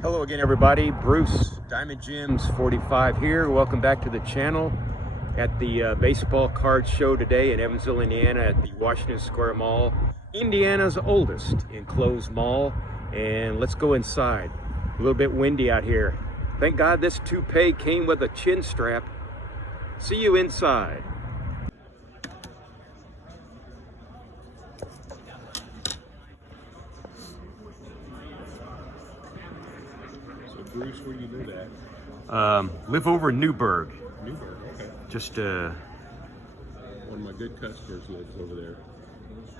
Hello again, everybody. Bruce, Diamond Gems 45 here. Welcome back to the channel at the baseball card show today in Evansville, Indiana at the Washington Square Mall, Indiana's oldest enclosed mall. And let's go inside. A little bit windy out here. Thank God this toupee came with a chin strap. See you inside. Bruce, where do you live at? Live over in Newburgh. Newburgh, okay. Just One of my good customers lives over there.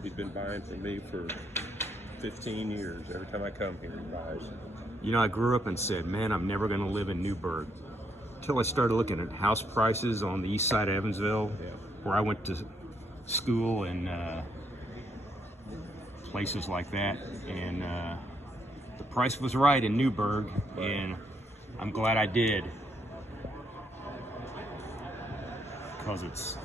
He's been buying from me for 15 years. Every time I come here, he buys. You know, I grew up and said, man, I'm never going to live in Newburgh. Until I started looking at house prices on the east side of Evansville, where I went to school and places like that. And the price was right in Newburgh, and I'm glad I did. Because it's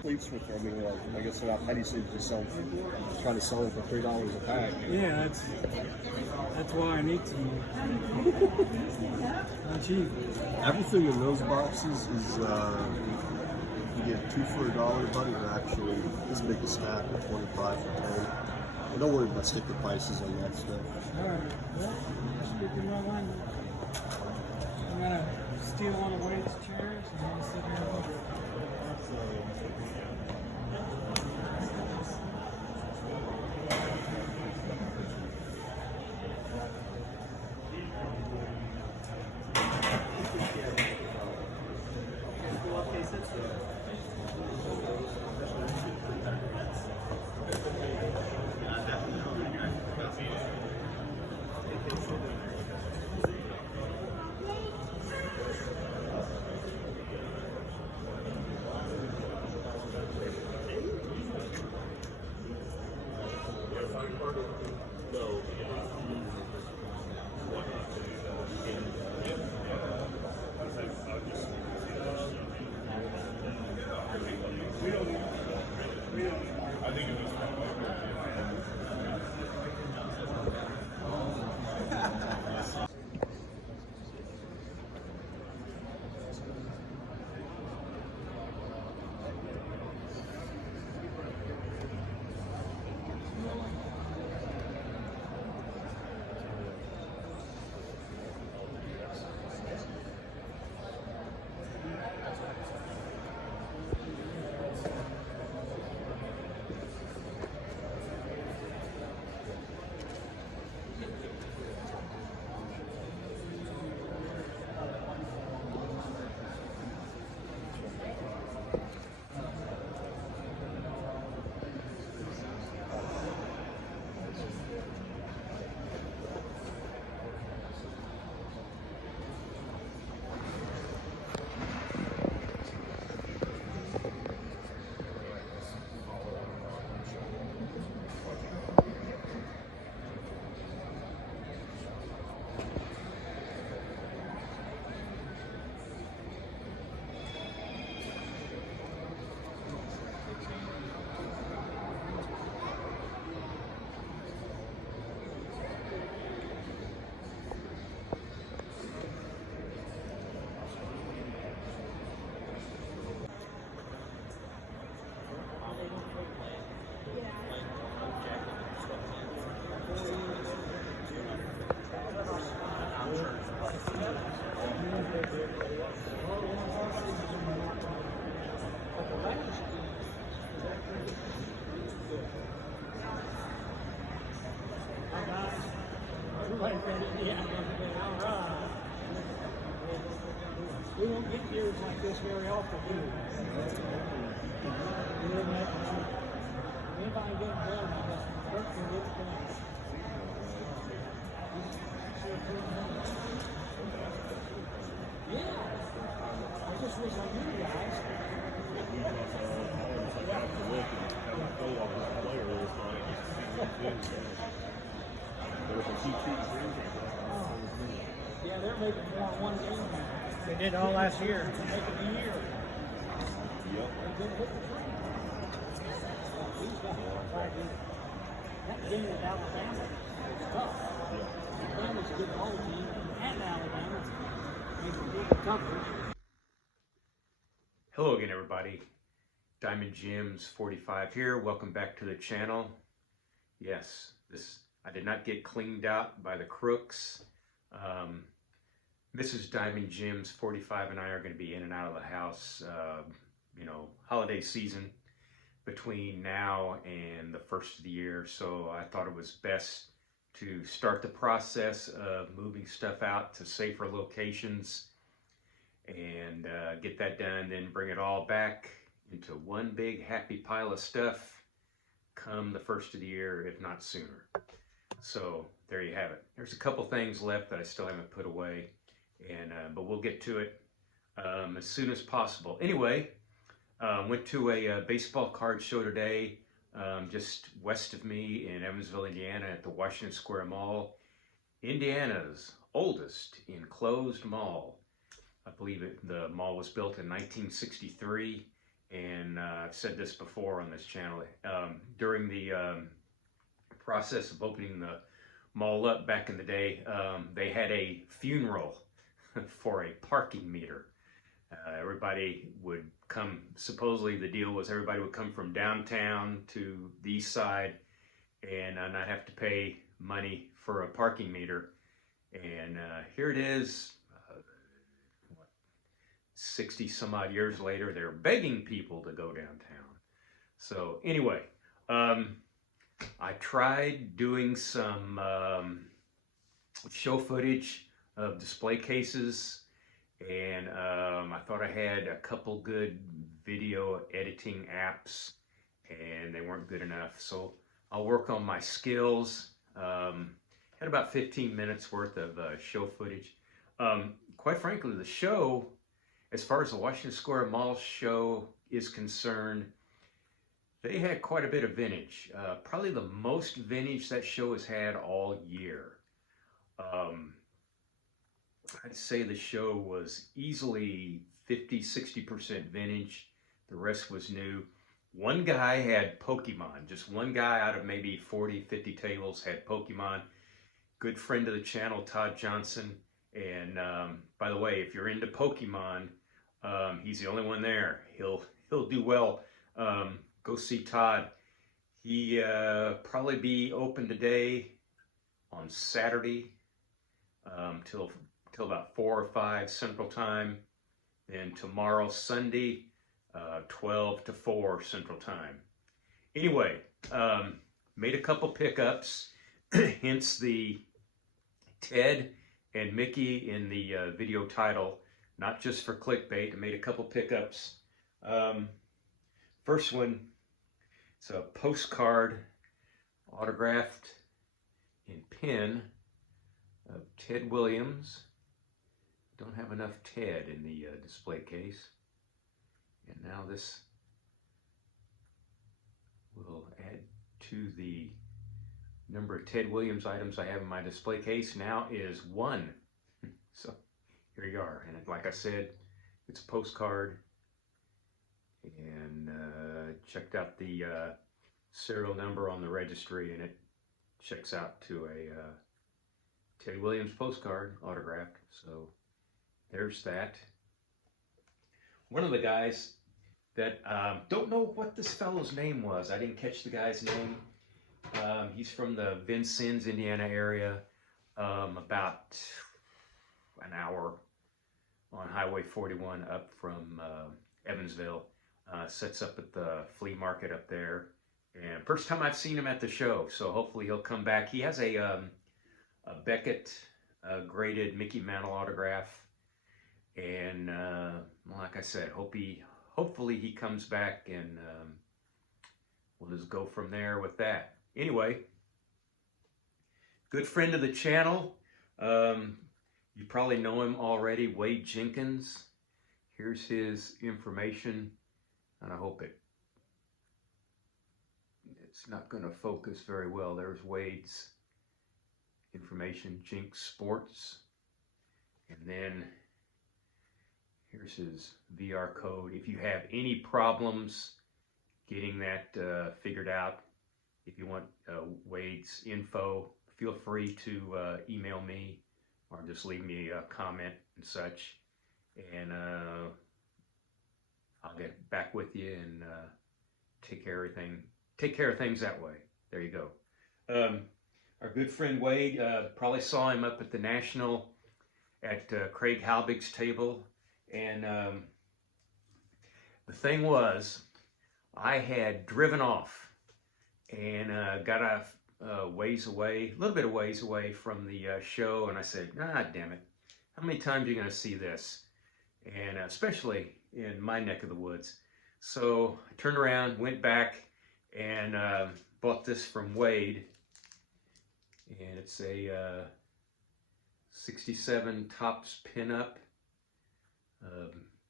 Fleet switch, I mean, I guess how do you say just trying to sell it for $3 a pack? Yeah, that's why I need some. Not cheap. Everything in those boxes is you get 2 for $1, buddy, or actually this big a stack of 25 for 10. And don't worry about sticker prices on that stuff. Alright, well, speaking my language. I'm gonna steal one of Wade's chairs and I'm gonna sit here and look. We don't get years like this very often, do we? Anybody getting done, I guess, work for it. Yeah. I just wish I knew you guys. Yeah, they're making more in one game now. They did all last year. They're making a year. Yep. That game with Alabama was tough. Alabama's a good ball team, and Alabama makes it even tougher. Hello again, everybody. Diamond Jim's 45 here. Welcome back to the channel. Yes, I did not get cleaned out by the crooks. Mrs. Diamond Jim's 45 and I are going to be in and out of the house, holiday season between now and the first of the year. So I thought it was best to start the process of moving stuff out to safer locations and get that done, then bring it all back into one big happy pile of stuff come the first of the year, if not sooner. So there you have it. There's a couple things left that I still haven't put away, but we'll get to it as soon as possible. Anyway, went to a baseball card show today, just west of me in Evansville, Indiana, at the Washington Square Mall, Indiana's oldest enclosed mall. I believe the mall was built in 1963, and I've said this before on this channel. During the process of opening the mall up back in the day, they had a funeral for a parking meter. Everybody would come, supposedly the deal was everybody would come from downtown to the east side and not have to pay money for a parking meter. And here it is, 60 some odd years later, they're begging people to go downtown. So anyway, I tried doing some show footage of display cases, and I thought I had a couple good video editing apps, and they weren't good enough. So I'll work on my skills. Had about 15 minutes worth of show footage. Quite frankly, the show, as far as the Washington Square Mall show is concerned, they had quite a bit of vintage. Probably the most vintage that show has had all year. I'd say the show was easily 50-60% vintage. The rest was new. One guy had Pokemon. Just one guy out of maybe 40-50 tables had Pokemon. Good friend of the channel, Todd Johnson. And by the way, if you're into Pokemon, he's the only one there. He'll do well. Go see Todd. He probably be open today on Saturday till about 4 or 5 Central Time. Then tomorrow, Sunday, 12 to 4 Central Time. Anyway, made a couple pickups, hence the Ted and Mickey in the video title, not just for clickbait. I made a couple pickups. First one, it's a postcard autographed in pen of Ted Williams. Don't have enough Ted in the display case. And now this will add to the number of Ted Williams items I have in my display case. Now is 1. So here you are. And like I said, it's a postcard. And checked out the serial number on the registry, and it checks out to a Ted Williams postcard autographed. So there's that. One of the guys that don't know what this fellow's name was. I didn't catch the guy's name. He's from the Vincennes, Indiana area. About an hour on Highway 41 up from Evansville. Sets up at the flea market up there. And first time I've seen him at the show, so hopefully he'll come back. He has a Beckett graded Mickey Mantle autograph. And like I said, hopefully he comes back, and we'll just go from there with that. Anyway, good friend of the channel. You probably know him already, Wade Jenkins. Here's his information, and I hope it's not going to focus very well. There's Wade's information, Jinx Sports. And then here's his VR code. If you have any problems getting that figured out, if you want Wade's info, feel free to email me or just leave me a comment and such, and I'll get back with you and take care of things that way. There you go. Our good friend Wade, probably saw him up at the National at Craig Halbig's table, and the thing was, I had driven off and got a ways away, a little bit of ways away from the show, and I said, ah, damn it, how many times are you going to see this? And especially in my neck of the woods. So I turned around, went back, and bought this from Wade, and it's a 67 Topps pinup,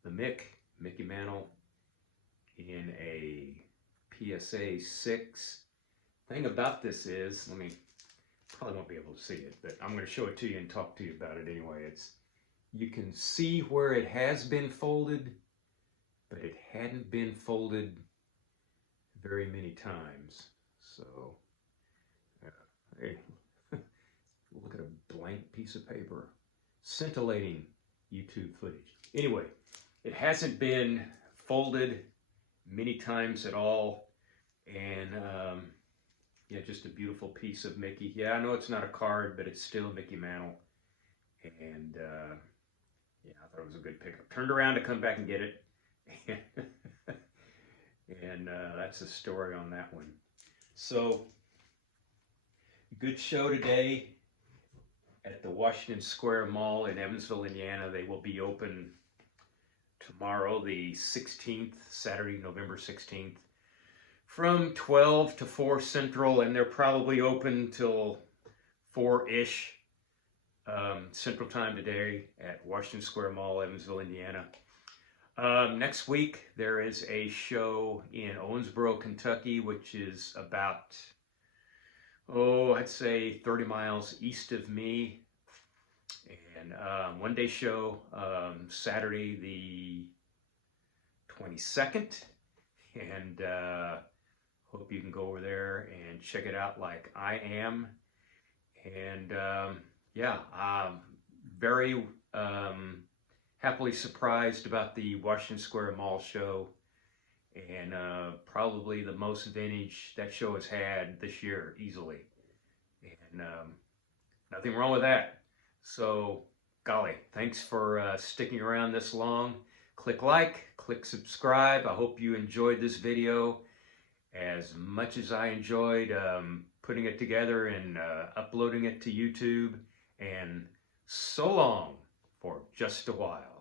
the Mickey Mantle in a PSA 6. Thing about this is, probably won't be able to see it, but I'm going to show it to you and talk to you about it anyway. You can see where it has been folded, but it hadn't been folded very many times. So, hey, look at a blank piece of paper, scintillating YouTube footage. Anyway, it hasn't been folded many times at all, and yeah, just a beautiful piece of Mickey. Yeah, I know it's not a card, but it's still Mickey Mantle, and yeah, I thought it was a good pickup. Turned around to come back and get it, and that's the story on that one. So, good show today at the Washington Square Mall in Evansville, Indiana. They will be open tomorrow, the 16th, Saturday, November 16th, from 12 to 4 Central, and they're probably open till 4-ish Central Time today at Washington Square Mall, Evansville, Indiana. Next week, there is a show in Owensboro, Kentucky, which is about, I'd say 30 miles east of me. And one-day show, Saturday the 22nd. And hope you can go over there and check it out like I am. And yeah, I'm very happily surprised about the Washington Square Mall show, and probably the most vintage that show has had this year, easily. And nothing wrong with that. So, golly, thanks for sticking around this long. Click like, click subscribe. I hope you enjoyed this video as much as I enjoyed putting it together and uploading it to YouTube. And so long for just a while.